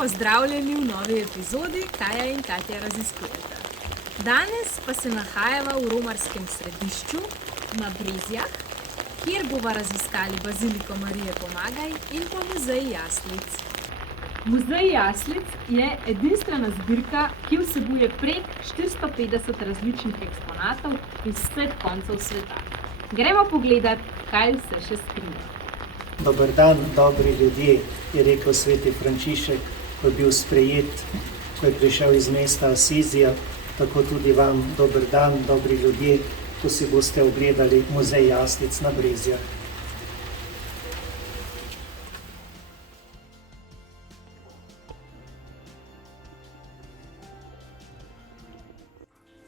pozdravljeni v novi epizodi Kaja in Katja raziskujeta. Danes pa se nahajava v romarskem središču na Brezjah, kjer bova raziskali Baziliko Marije Pomagaj in pa muzej jaslic. Muzej jaslic je edinstvena zbirka, ki vsebuje prek 450 različnih eksponatov iz vseh koncev sveta. Gremo pogledat, kaj vse še skriva. Dober dan, dobri ljudje, je rekel sveti Frančišek, ko je bil sprejet, ko je prišel iz mesta Asizija. Tako tudi vam dober dan, dobri ljudje, ko si boste ogledali muzej jaslic na Brezjah.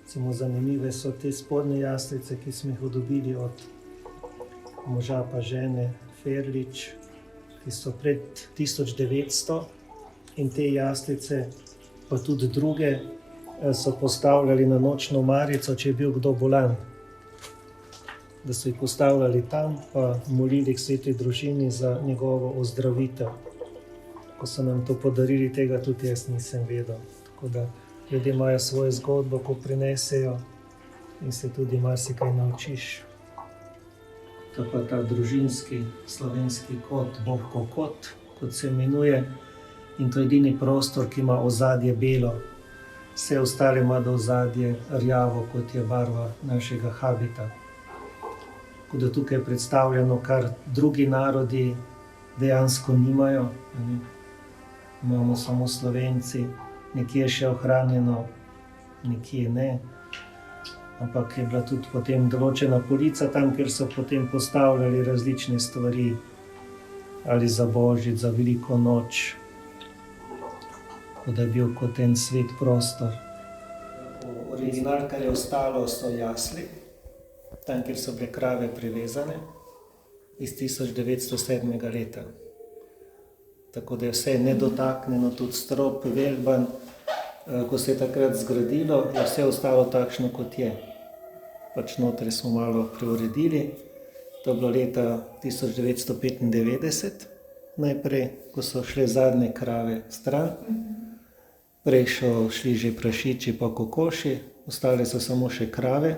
Samo zanimive so te spodnje jaslice, ki smo jih dobili od moža pa žene Ferlič, ki so pred 1900, in te jaslice, pa tudi druge, so postavljali na nočno omarico, če je bil kdo bolan. Da so jih postavljali tam, pa molili k sveti družini za njegovo ozdravitev. Ko so nam to podarili, tega tudi jaz nisem vedel. Tako da ljudje imajo svojo zgodbo, ko prinesejo, in se tudi marsikaj naučiš. To pa ta družinski slovenski kot, Bohkov kot, kot se imenuje, in to je edini prostor, ki ima ozadje belo. Vse ostale ima do ozadje rjavo, kot je barva našega habita. Tako da tukaj je predstavljeno, kar drugi narodi dejansko nimajo. Imamo samo Slovenci, nekje še ohranjeno, nekje ne. Ampak je bila tudi potem določena polica tam, kjer so potem postavljali različne stvari, ali za Božič, za veliko noč, da je bil kot en svet prostor. Original, kar je ostalo, so jasli, tam, kjer so bile krave privezane, iz 1907. leta. Tako da je vse nedotaknjeno, tudi strop, velban. Ko se je takrat zgradilo, je vse ostalo takšno, kot je. Pač notri smo malo preuredili. To je bilo leta 1995, najprej, ko so šle zadnje krave stran. Prej so šli že prašiči pa kokoši, ostale so samo še krave.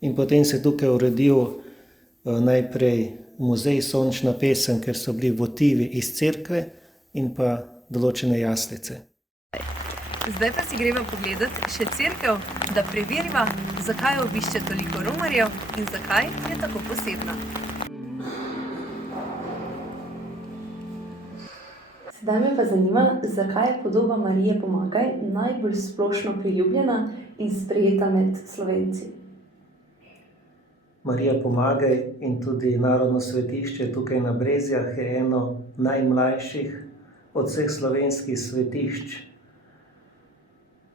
In potem se je tukaj uredil najprej muzej Sončna pesem, ker so bili votivi iz cerkve in pa določene jaslice. Zdaj pa si greva pogledat še cerkev, da preveriva, zakaj jo obišče toliko romarjev in zakaj je tako posebna. Sedaj me pa zanima, zakaj je podoba Marije Pomagaj najbolj splošno priljubljena in sprejeta med Slovenci. Marija Pomagaj in tudi Narodno svetišče tukaj na Brezjah je eno najmlajših od vseh slovenskih svetišč.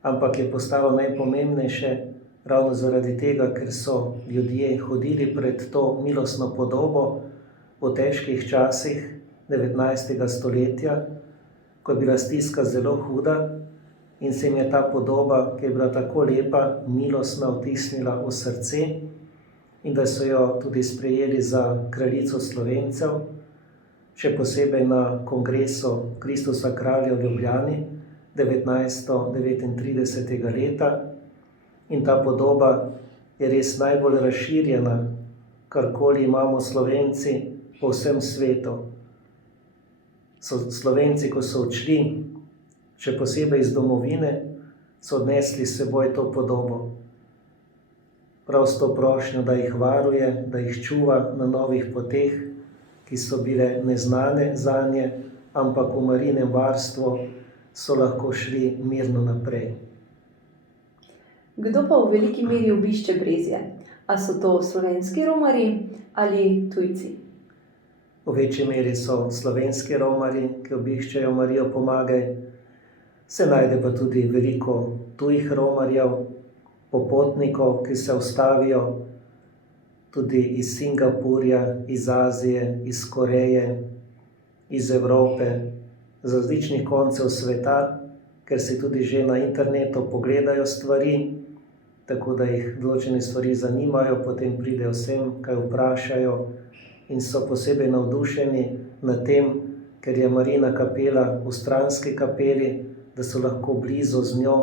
Ampak je postalo najpomembnejše ravno zaradi tega, ker so ljudje hodili pred to milostno podobo v težkih časih 19. stoletja, ko je bila stiska zelo huda in se jim je ta podoba, ki je bila tako lepa, milostna, vtisnila v srce in da so jo tudi sprejeli za kraljico Slovencev, še posebej na kongresu Kristusa kralja v Ljubljani 1939. leta, in ta podoba je res najbolj razširjena, karkoli imamo Slovenci po vsem svetu. Slovenci, ko so odšli, še posebej iz domovine, so odnesli s seboj to podobo. Prav s to prošnjo, da jih varuje, da jih čuva na novih poteh, ki so bile neznane zanje, ampak v Marijinem varstvu so lahko šli mirno naprej. Kdo pa v veliki meri obišče Brezje? A so to slovenski romarji ali tujci? V večji meri so slovenski romarji, ki obiščejo Marijo Pomagaj. Se najde pa tudi veliko tujih romarjev, popotnikov, ki se ustavijo tudi iz Singapurja, iz Azije, iz Koreje, iz Evrope, z različnih koncev sveta, ker si tudi že na internetu pogledajo stvari, tako da jih določene stvari zanimajo, potem pridejo sem, kaj vprašajo in so posebej navdušeni nad tem, ker je Marijina kapela v stranski kapeli, da so lahko blizu z njo,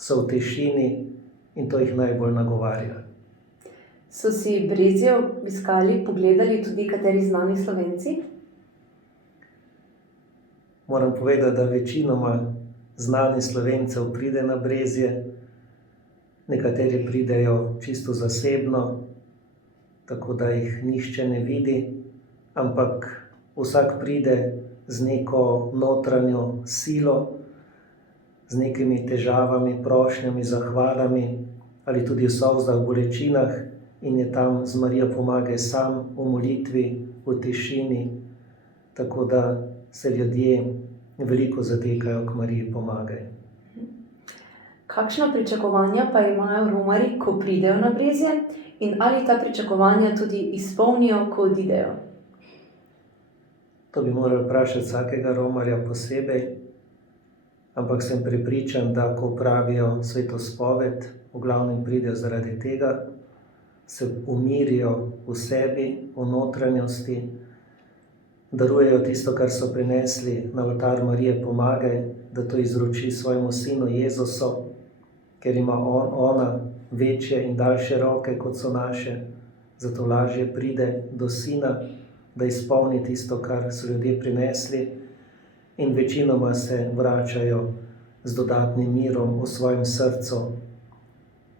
so v tišini in to jih najbolj nagovarja. So si Brezje obiskali, pogledali tudi kateri znani Slovenci? Moram povedati, da večinoma znani Slovencev pride na Brezje, nekateri pridejo čisto zasebno, tako da jih nihče ne vidi, ampak vsak pride z neko notranjo silo, z nekimi težavami, prošnjami, zahvalami ali tudi v solzah, bolečinah in je tam z Marijo Pomagaj sam v molitvi, v tišini, tako da se ljudje veliko zatekajo k Mariji Pomagaj. Kakšna pričakovanja pa imajo romarji, ko pridejo na Brezje, in ali ta pričakovanja tudi izpolnijo, ko odidejo? To bi morali vprašati vsakega romarja posebej, ampak sem prepričan, da ko pravijo sveto spoved, v glavnem pridejo zaradi tega, se umirijo v sebi, v notranjosti, darujejo tisto, kar so prinesli na oltar Marije Pomagaj, da to izroči svojemu sinu Jezusu, ker ima ona večje in daljše roke, kot so naše, zato lažje pride do sina, da izpolni tisto, kar so ljudje prinesli, in večinoma se vračajo z dodatnim mirom v svojem srcu,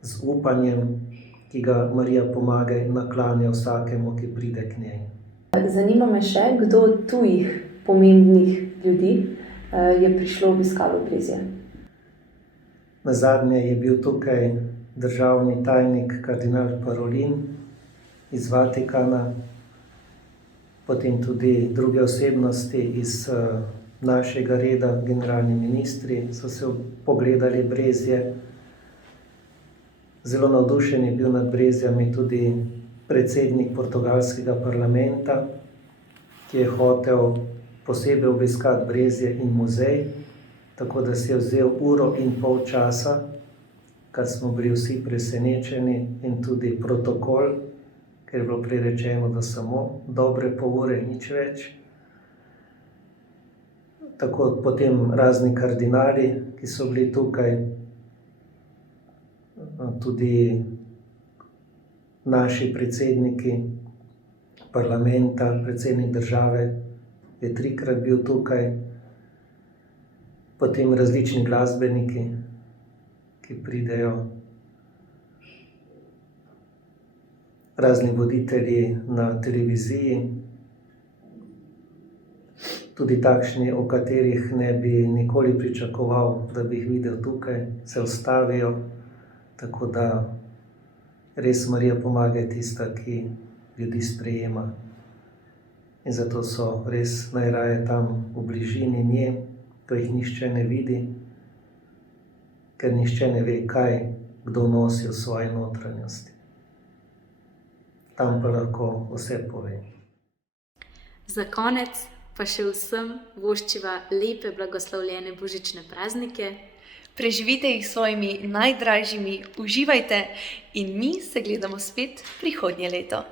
z upanjem, ki ga Marija Pomagaj naklanja vsakemu, ki pride k njej. Zanima me še, kdo od tujih pomembnih ljudi je prišlo obiskalo Brezje. Nazadnje je bil tukaj državni tajnik kardinal Parolin iz Vatikana, potem tudi druge osebnosti iz našega reda, generalni ministri, so se pogledali Brezje. Zelo navdušen je bil nad Brezjami tudi predsednik portugalskega parlamenta, ki je hotel posebej obiskati Brezje in muzej, tako da si je vzel 1,5 ure časa, kar smo bili vsi presenečeni, in tudi protokol, ker je bilo prej rečeno, da samo dobre pol ure, nič več. Tako potem razni kardinali, ki so bili tukaj, tudi naši predsedniki parlamenta, predsednik države je 3-krat bil tukaj, potem različni glasbeniki, ki pridejo, razni voditelji na televiziji, tudi takšni, o katerih ne bi nikoli pričakoval, da bi jih videl tukaj, se ustavijo, tako da res Marija Pomagaj tista, ki ljudi sprejema. In zato so res najraje tam v bližini nje, ko jih nihče ne vidi, ker nihče ne ve, kaj kdo nosi v svoji notranjosti. Tam pa lahko vse pove. Za konec pa še vsem voščiva lepe blagoslovljene božične praznike. Preživite jih s svojimi najdražjimi, uživajte in mi se gledamo spet prihodnje leto.